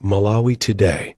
Malawi Today.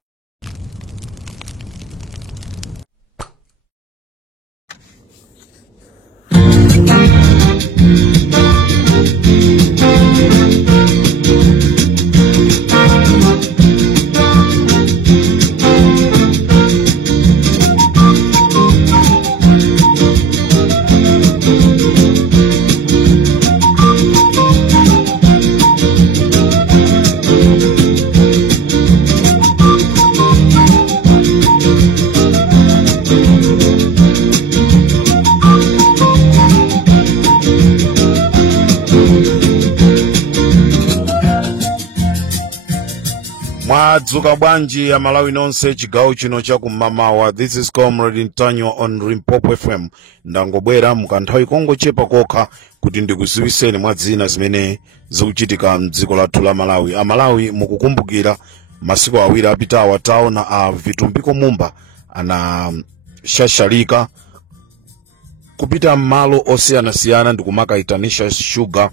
Mwadzuka bwanji ya Malawi nonse chigawo chino chakumamawa. This is Comrade Ntanyo on Limpopo FM. Ndangobwera mukanthawi kongochepa kokha kuti ndikuziwiseni mwa zina zimene zikuchitika mdziko lathu la Malawi. Amalawi mukukumbukira masiku awiri apitawa taona Vitumbiko Mumba anashashalika kupita malo osiyanasiyana ndikumakayitanisha sugar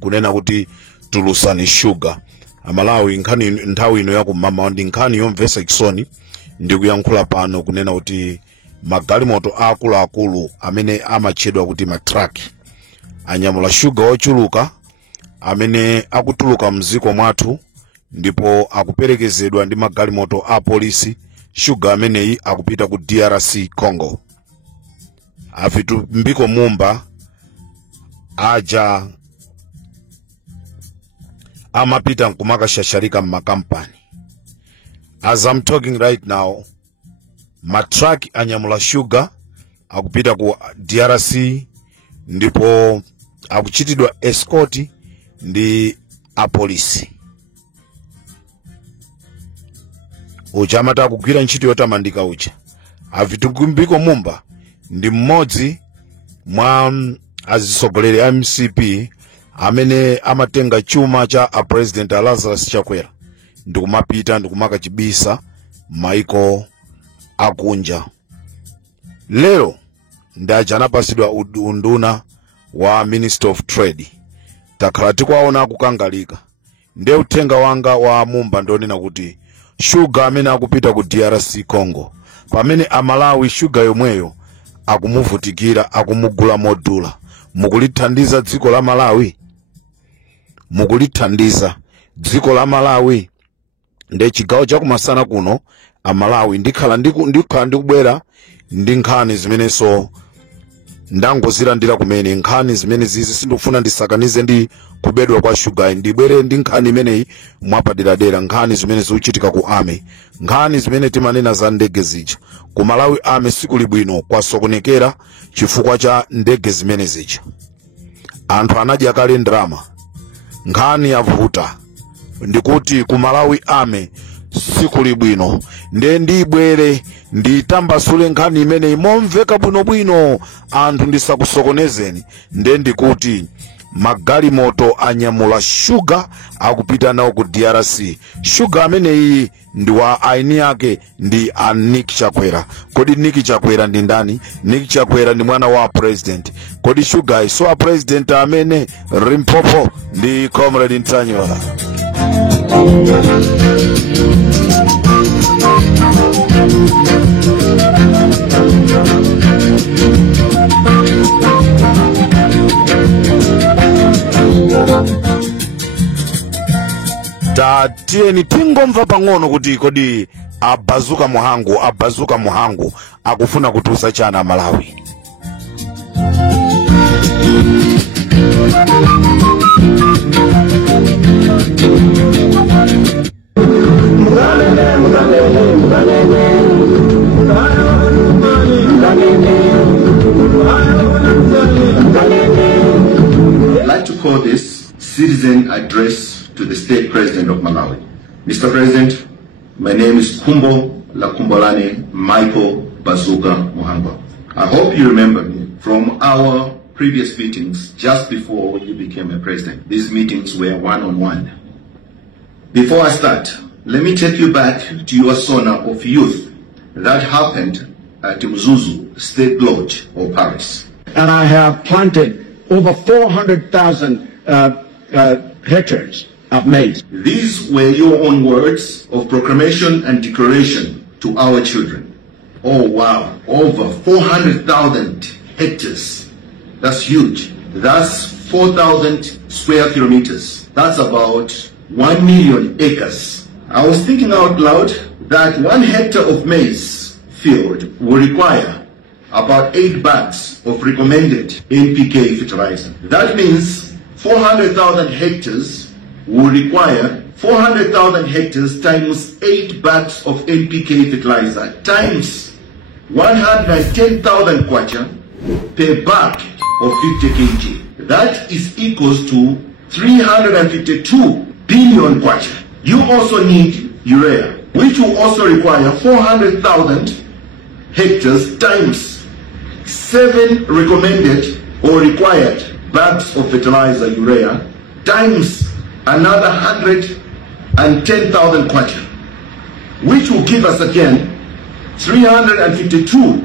kunena kuti tulusani sugar. Amalawi nkhani nthawi ino yakumamawa ndi nkhani yomvetsa chisoni ndikuyankhula pano kunena kuti magalimoto akuluakulu amene amatchedwa kuti matraki anyamula sugar ochuluka amene akutuluka mdziko mwathu ndipo akuperekezedwa ndi magalimoto a polisi. Sugar ameneyi akupita ku DRC Congo. Vitumbiko Mumba aja amapita nkumakashashalika mmakampani. As I'm talking right now, matraki anyamula sugar akupita ku DRC ndipo akuchitidwa escort ndi apolisi. Uja amata akugwira ntchito yotamandika uja. Vitumbiko Mumba ndi mmodzi mwa azisogoleri MCP amene amatenga chuma cha President Lazarus Chakwera ndikumapita ndikumakachibisa maiko akunja. Lero ndaja anapasidwa unduna wa Minister of Trade. Takhala tikwaona kukangalika. Nde uthenga wanga wa Mumba ndonena kuti sugar amene akupita ku DRC Congo pamene Amalawi sugar yomweyo akumuvutikira akumugula modula. Mukulithandiza dziko la Malawi? Mukulithandiza dziko la Malawi? Nde chigawo chakumasana kuno Amalawi ndikhala ndikubwera ndi nkhani zimenezo ndangozilandira kumene. Nkhani zimene zizi sindikufuna ndisakanize ndi kubedwa kwa sugar. Ndibwere ndi nkhani imeneyi mwapaderadera, nkhani zimene zikuchitika ku Ame, nkhani zimene timanena za ndege zija ku Malawi. Ame siku libwino kwasokonekera chifukwa cha ndege zimene zija. Anthu anadya kale ndrama. Nkhani yavuta ndikuti ku Malawi Ame siku libwino. Nde ndibwere nditambasule nkhani imeneyi momveka bwinobwino anthu ndisakusokonezeni. Nde ndikuti magalimoto anyamula sugar akupita nawo ku DRC. Sugar ameneyi ndi wa aini yake ndi Nick Chakwera. Kodi Nick Chakwera ndi ndani? Nick Chakwera ndi mwana wa president. Kodi sugar iso wa president amene? Limpopo ndi Comrade Ntanyo. Tieni tingomva pang'ono kuti kodi abazuka muhangu akufuna kutusa chana Malawi. I'd like to call this citizen address to the state president of Malawi. Mr. President, my name is Kumbo Lakumbolani Michael Bazuka Muhanga. I hope you remember me from our previous meetings just before you became a president. These meetings were one-on-one. Before I start, let me take you back to your sauna of youth that happened at Mzuzu State Lodge or Paris. And I have planted over 400,000 hectares of maize. These were your own words of proclamation and declaration to our children. Oh wow, over 400,000 hectares. That's huge. That's 4,000 square kilometers. That's about 1 million acres. I was thinking out loud that 1 hectare of maize field will require about 8 bags of recommended NPK fertilizer. That means 400,000 hectares will require 400,000 hectares times 8 bags of NPK fertilizer times 110,000 kwacha per bag of 50 kg. That is equals to 352 billion kwacha. You also need urea, which will also require 400,000 hectares times 7 recommended or required bags of fertilizer urea times another 110,000 kwacha, which will give us again 352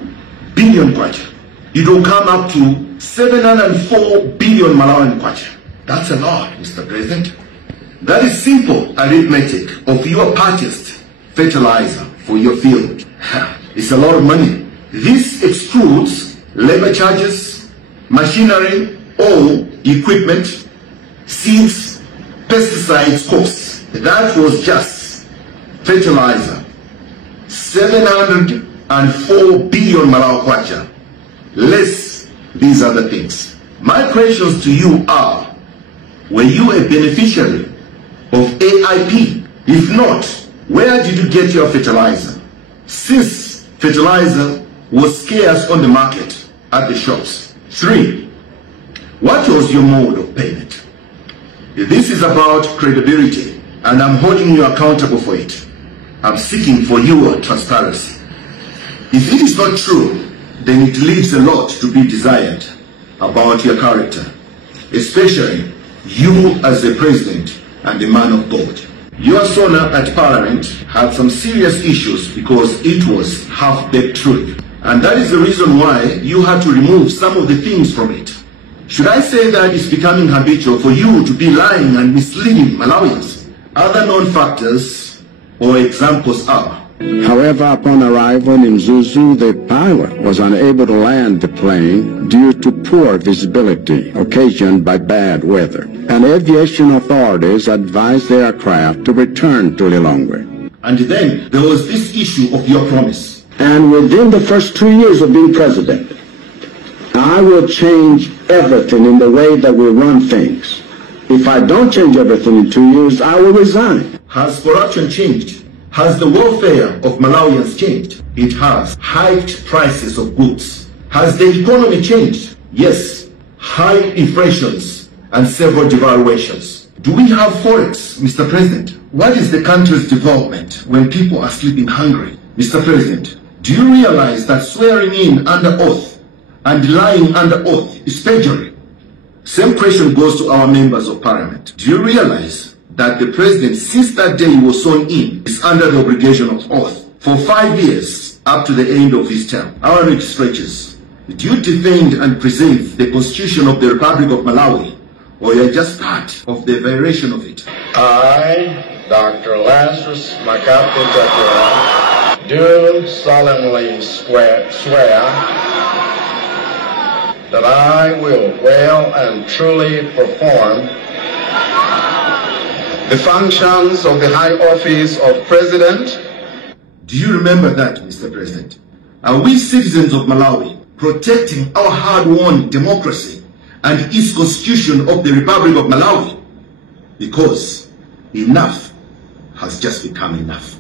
billion kwacha. It will come up to 704 billion Malawian kwacha. That's a lot, Mr. President. That is simple arithmetic of your purchased fertilizer for your field. It's a lot of money. This excludes labor charges, machinery, or equipment, seeds, pesticides costs. That was just fertilizer. 704 billion Malawi kwacha, less these other things. My questions to you are, were you a beneficiary of AIP? If not, where did you get your fertilizer? Since fertilizer was scarce on the market at the shops. 3, what was your mode of payment? This is about credibility, and I'm holding you accountable for it. I'm seeking for your transparency. If it is not true, then it leaves a lot to be desired about your character, especially you as a president and a man of God. Your sona at Parliament had some serious issues because it was half-baked truth. And that is the reason why you had to remove some of the things from it. Should I say that it's becoming habitual for you to be lying and misleading Malawians? Other known factors or examples are: However, upon arrival in Mzuzu, the pilot was unable to land the plane due to poor visibility occasioned by bad weather, and aviation authorities advised the aircraft to return to Lilongwe. And then there was this issue of your promise. And within the first 2 years of being president, I will change everything in the way that we run things. If I don't change everything in 2 years, I will resign. Has corruption changed? Has the welfare of Malawians changed? It has. Hiked prices of goods. Has the economy changed? Yes. High inflations and several devaluations. Do we have forex, Mr. President? What is the country's development when people are sleeping hungry? Mr. President, do you realize that swearing in under oath and lying under oath is perjury? Same question goes to our members of parliament. Do you realize that the president, since that day he was sworn in, is under the obligation of oath for 5 years up to the end of his term? Our read stretches. Do you defend and preserve the Constitution of the Republic of Malawi, or you're just part of the violation of it? I, Dr. Lazarus Makape Chakwera, do solemnly swear that I will well and truly perform the functions of the high office of President. Do you remember that, Mr. President? Are we citizens of Malawi protecting our hard-won democracy and its constitution of the Republic of Malawi? Because enough has just become enough.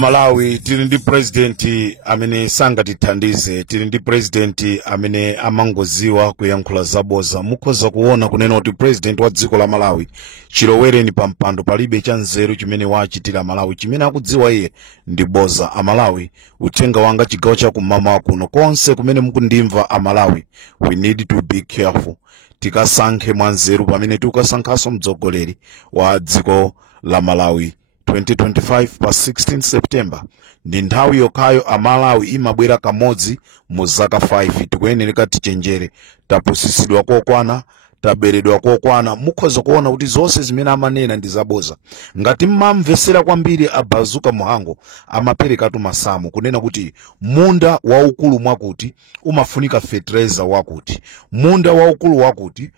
Amalawi tili ndi president amene sangatithandize, tili ndi president amene amangoziwa kuyankhula zaboza. Mukhoza kuona kunena kuti president wa dziko la Malawi chilowereni pa mpando palibe cha nzeru chimene wachitira Malawi, chimene akudziwa iye ndi boza. Amalawi, uthenga wanga chigawo cha kumama kuno konse kumene mukundimva Amalawi, we need to be careful. Tikasankhe mwanzeru pamene tikusankhaso mtsogoleri wa dziko la Malawi 2025 pa 16 September. Ndi nthawi yokhayo Amalawi imabwera kamodzi mu zaka 5. Tikuyenera tichenjere, tapusisidwa kokwana, taberedwa kokwana. Mukhoza kuona kuti zonse zimene amanena ndi zaboza. Ngati mmamvesera kwambiri abazuka muhango amaperekatu masamu kunena kuti munda waukulu mwakuti umafunika fertilizer wakuti, munda waukulu wakuti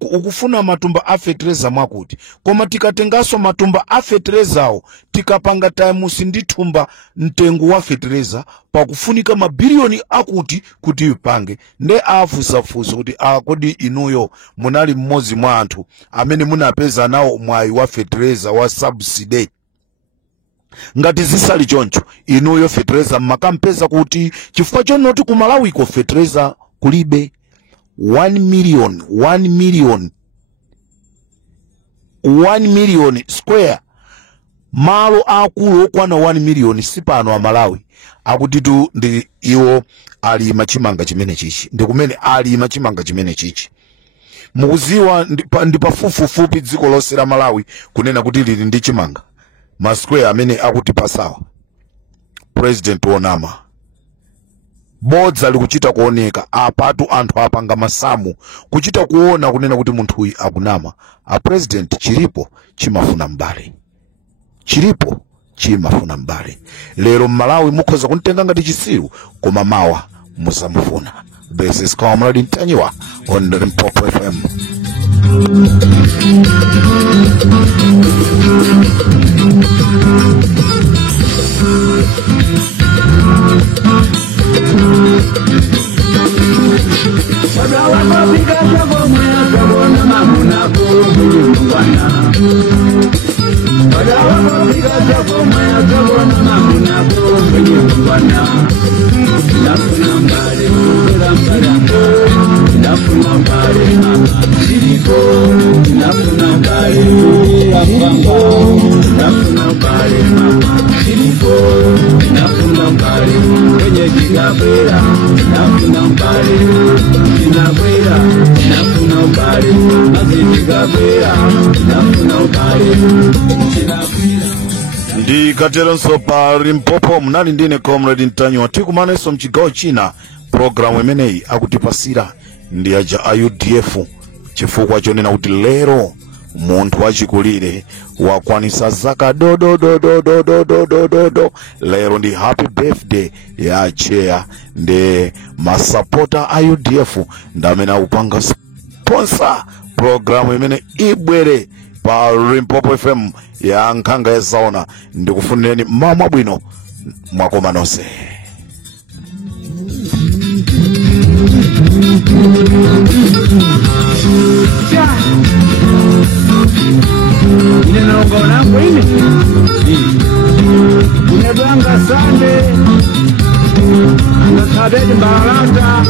ukufuna matumba a fertilizer mwakuti, koma tikatengaso matumba a fertilizer tikapanga times ndi thumba mtengo wa fertilizer pakufunika mabiliyoni akuti kuti ipange. Nde afusafusa kuti kodi inuyo munali mmodzi mwa anthu amene munapeza nawo mwayi wa fertilizer wa subsidy? Ngati zisali choncho inuyo fertilizer makampeza kuti chifukwa chonoti ku Malawi ko fertilizer kulibe 1 million square malo akulu okwana 1 million sipano Amalawi akuti tu ndi iwo ali machimanga chimene chichi, ndi kumene ali machimanga chimene chichi. Mukuziwa ndi pafupifupi dziko lonse la Malawi kunena kuti lili ndi chimanga ma square amene akuti pasawa. President wonama bodza likuchita kuoneka apatu anthu apanga masamu kuchita kuona kunena kuti munthu uyu akunama. A president chilipo chimafuna mbali, chilipo chimafuna mbali. Lero Malawi mukhoza kuntenga ngati chisiru koma mawa musamufuna. This is Comrade Ntanyiwa on the Limpopo FM. Ndi katelonso pa Limpopo mnali ndine Comrade Ntanyiwa. Tikumananso mchigawo china programu imeneyi akutipasira ndi aja UDF chifukwa chonena kuti lero munthu wachikulire wakwanisa zaka do. Lero ndi happy birthday ya chair ndi masapota a UDF ndamene akupanga sponsor programu imene ibwere pa Limpopo FM ya Nkanga ya Zaona. Ndikufunireni mama bwino mwakoma nonse. Ninaongona kwini unedwanga sande ngasabedi mbalata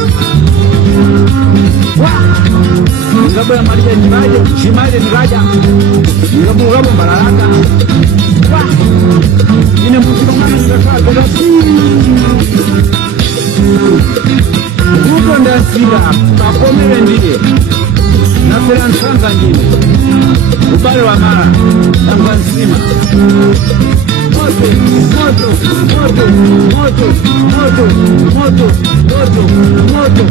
ngabula maria chimaje nikaja ngabula mbalata ine mukirongana ngakaza nguko ndasira kakomere ndiye nafera nsanga ndine ubale wa mara tangwa nzima moto moto